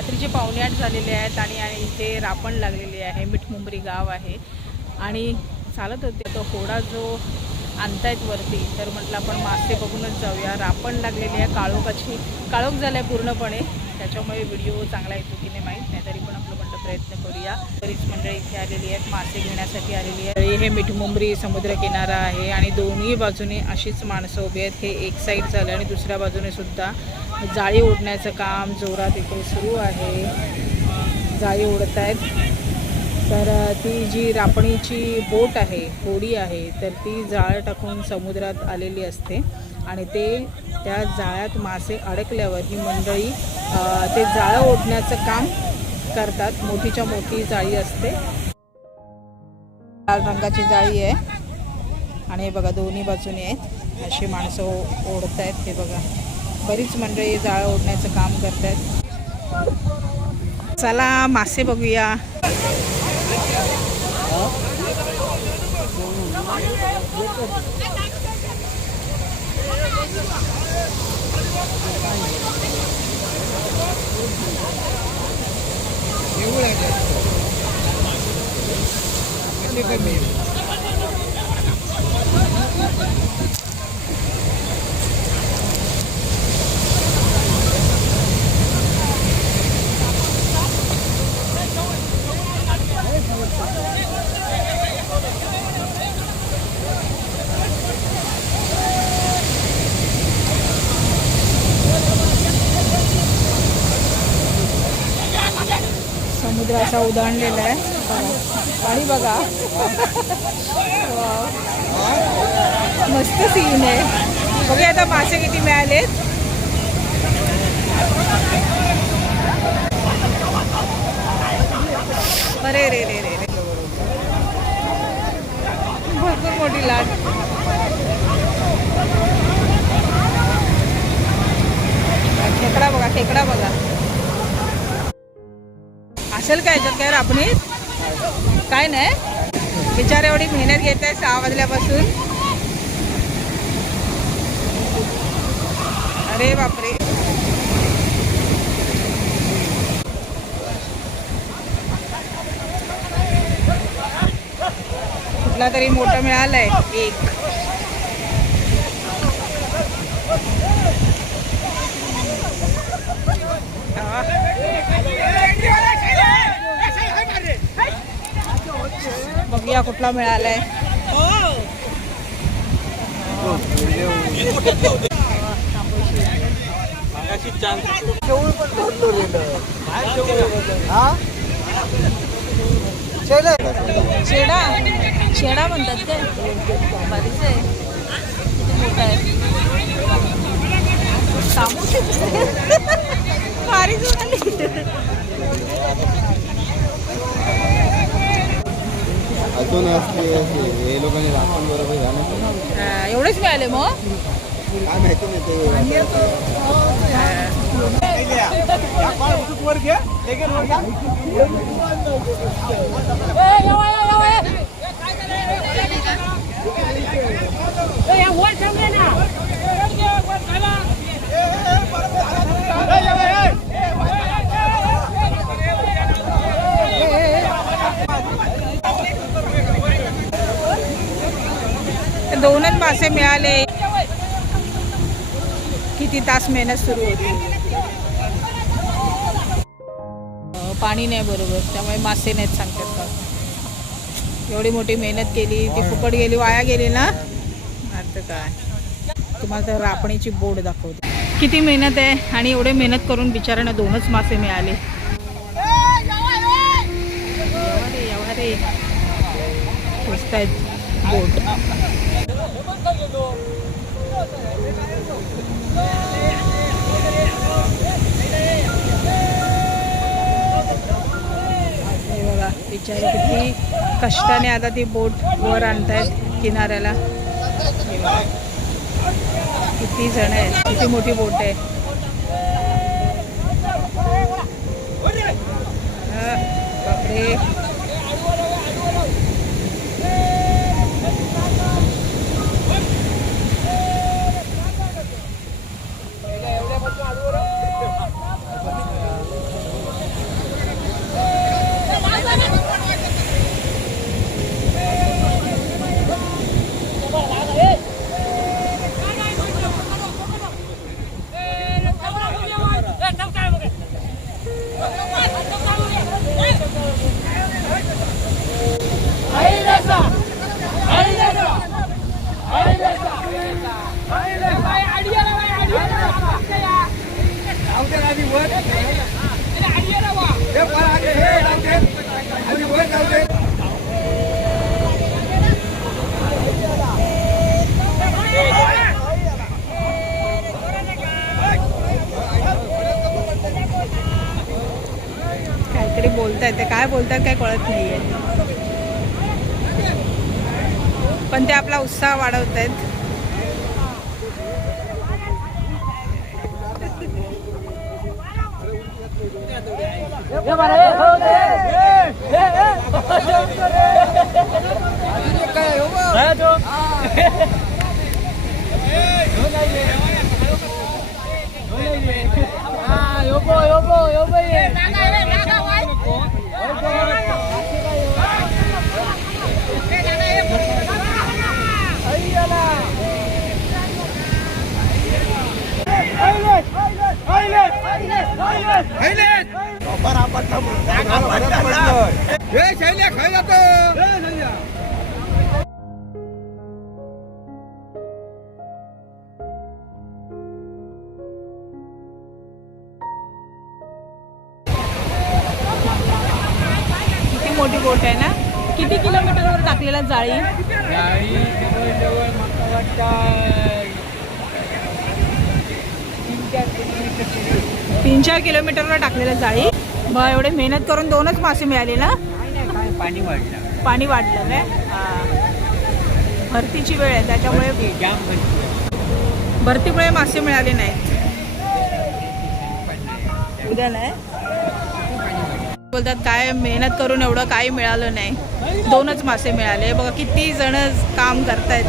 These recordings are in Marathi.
रात्रीचे 7:45 झालेले आहेत आणि इथे रापण लागलेली आहे. मिठमुंबरी गाव आहे आणि चालत होते तो होडा जो आणतायत वरती, तर म्हटलं आपण मासे बघूनच जाऊया. रापण लागलेली आहे, काळोखाची काळोख झाला आहे पूर्णपणे, त्याच्यामुळे व्हिडिओ चांगला येतो की नाही माहीत नाही, तरी पण आपलं म्हटलं प्रयत्न करूया. बरीच मंडळी इथे आलेली आहेत, मासे घेण्यासाठी आलेली आहे. हे मिठमुंबरी समुद्रकिनारा आहे आणि दोन्ही बाजूने अशीच माणसं उभी आहेत. हे एक साईड झालं आणि दुसऱ्या बाजूने सुद्धा जाळी ओढण्याचं काम जोरात इथे सुरू आहे. जाळी ओढत आहेत. तर ती जी रापणीची बोट आहे, होडी आहे, तर ती जाळ टाकून समुद्रात आलेली असते आणि त्या जाळ्यात मासे अडकल्यावर ही मंडळी ते जाळं ओढण्याचं काम करतात. मोठीच्या मोठी जाळी असते, लाल रंगाची जाळी आहे आणि हे बघा दोन्ही बाजूने आहेत अशी माणसं ओढत आहेत. हे बघा बरीच मंडळी जाळं ओढण्याचं काम करत आहेत. चला मासे बघूया. समुद्र असा उधाणलेला आहे, पाणी बघा. मस्त सीन आहे. बघूया आता मासे किती मिळालेत. अरे रे रे रे रे, भरपूर मोठी लाट. खेकडा बघा, खेकडा बघा. असेल काय याच्यात काय रापणीत? काय नाही, बिचार एवढी मेहनत घेत आहे 6 वाजल्यापासून. अरे बापरे, कुठला तरी मोठा मिळालाय एक. बघूया कुठला मिळालाय. शेडा, शेडा म्हणतात काय? बारीच आहे, किती मोठा आहे. बारीच अजून हे लोकांनी राखण बरोबर झालं. एवढेच मिळाले मग? काय माहिती नाही ते. दोनच मासे मिळाले. किती तास मेहनत सुरू होती. पाणी नाही बरोबर, त्यामुळे मासे नाहीत सांगतात का. एवढी मोठी मेहनत केली ती फुकट गेली, वाया गेली ना. आता काय तुम्हाला तर रापणीची बोट दाखवते. किती मेहनत आहे आणि एवढे मेहनत करून बिचारांना 2च मासे मिळाले. एवढे पोचतायत बोट. बघा बिचारे किती कष्टाने आता ती बोट वर आणतायत किनाऱ्याला. किती जण आहेत, किती मोठी बोट आहे. बापरे, आहेत ते काय बोलतात काय कळत नाहीये, पण ते आपला उत्साह वाढवत आहेत. किती मोठी बोट आहे ना. किती किलोमीटरवर टाकलेला जाळी? 3-4 किलोमीटरवर टाकलेलं जाळी. मग एवढे मेहनत करून 2च मासे मिळाले ना? पाणी वाढलं. पाणी वाढलं ना. भरतीची वेळ आहे त्याच्यामुळे भरतीमुळे मासे मिळाले नाहीत. उद्या नाही बोलतात काय मेहनत करून एवढं काही मिळालं नाही, 2च मासे मिळाले. बघा किती जण काम करतायत.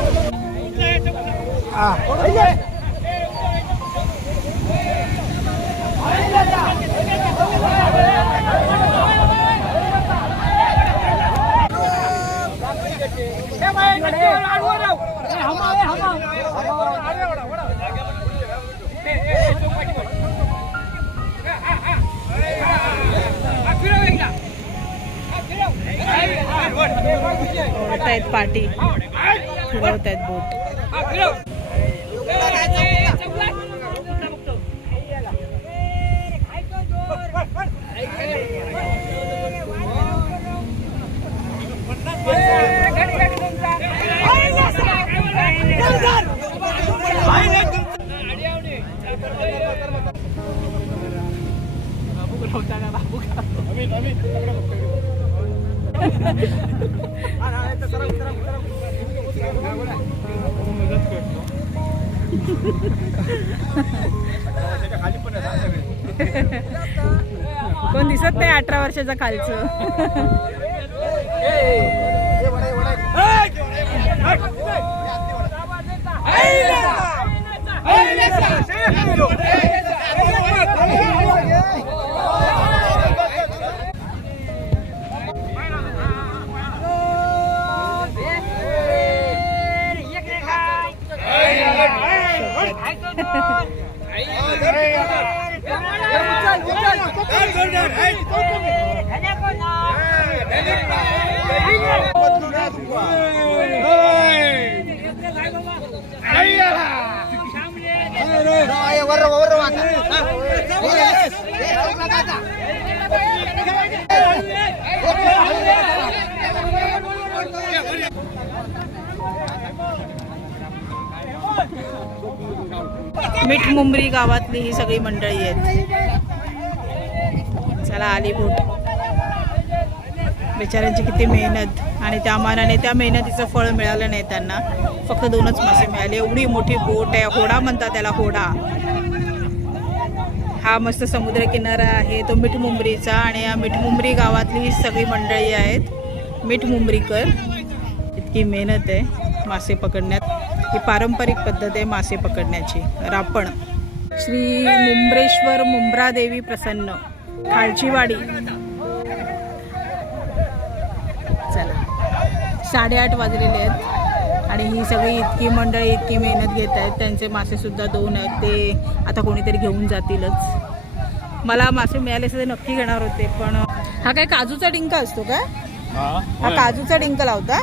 ओढतायत पाठी, फिरवतायत बोट. कोण दिसत नाही 18 वर्षाचा खालचं. मिठमुंबरी गावातली ही सगळी मंडळी आहेत. चला आली बोट. बिचाऱ्यांची किती मेहनत, आणि त्या मानाने त्या मेहनतीचं फळ मिळालं नाही त्यांना. फक्त 2च मासे मिळाले. एवढी मोठी बोट आहे, होडा म्हणतात त्याला, होडा. हा मस्त समुद्रकिनारा आहे तो मिठमुंबरीचा, आणि या मिठमुंबरी गावातली ही सगळी मंडळी आहेत मिठमुंबरीकर. इतकी मेहनत आहे मासे पकडण्यात. ही पारंपरिक पद्धत आहे मासे पकडण्याची. रापण श्री मुंब्रेश्वर मुंब्रादेवी प्रसन्न, खालचीवाडी. चला 8:30 वाजलेले आहेत आणि ही सगळी इतकी मंडळी इतकी मेहनत घेत आहेत. त्यांचे मासे सुद्धा 2 आहेत, ते आता कोणीतरी घेऊन जातीलच. मला मासे मिळाले असते नक्की घेणार होते, पण हा काय काजूचा डिंक असतो का? हा काजूचा डिंक लावता.